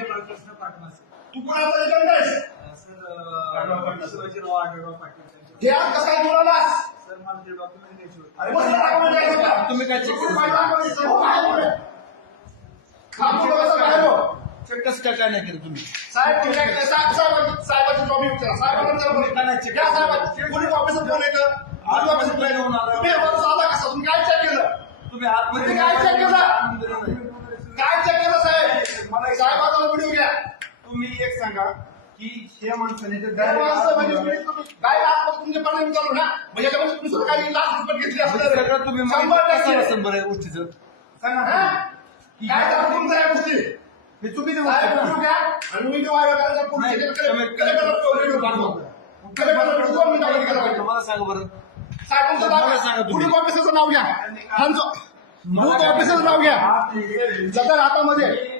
संजय बाळकृष्ण पाटणा तू कोणाचा एजंट आहेस? सर शिवाजीराव आढळराव पाटील हे आज कसा जुळवलास? सर मला ते डॉक्युमेंट द्यायचे होते. अरे बस डॉक्युमेंट द्यायचं का? तुम्ही काय चेक केलं? चेक कसं काय नाही केलं तुम्ही? साहेबांची जॉब विचारा. साहेबांना पोलीस ऑफिसर कोण येतं? पोलीस ऑफिसर कोण येतं? तुम्ही आला कसा? तुम्ही काय चेक केलं? तुम्ही आतमध्ये तुम्ही काय चेक केलं? काय चेक केलं साहेब? मला साहेबांचा व्हिडिओ घ्या. तुम्ही एक सांगा की हे माणसाने ते काय माणसं म्हणजे काय लाच तुमच्या पाणी विचारलो ना म्हणजे याच्यामध्ये तुम्ही सुद्धा काही लाच रुपये घेतली असणार सगळं तुम्ही 100% बरं गोष्टीचं सांगा हा? काय झालं तुमचं या गोष्टी? हे चुकीचं साहेब गोष्ट व्हिडिओ घ्या आणि व्हिडिओ व्हायरल करायचा पुढे व्हिडिओ पाठवा. कलेक्टर 2 मिनिटामध्ये केला पाहिजे. मला सांगा बरं. साहेब तुमचं मला सांगा नाव तुम्ही. पोलीस ऑफिसरचं नाव घ्या. बूथ ऑफिसरचं नाव घ्या. सदर हातामध्ये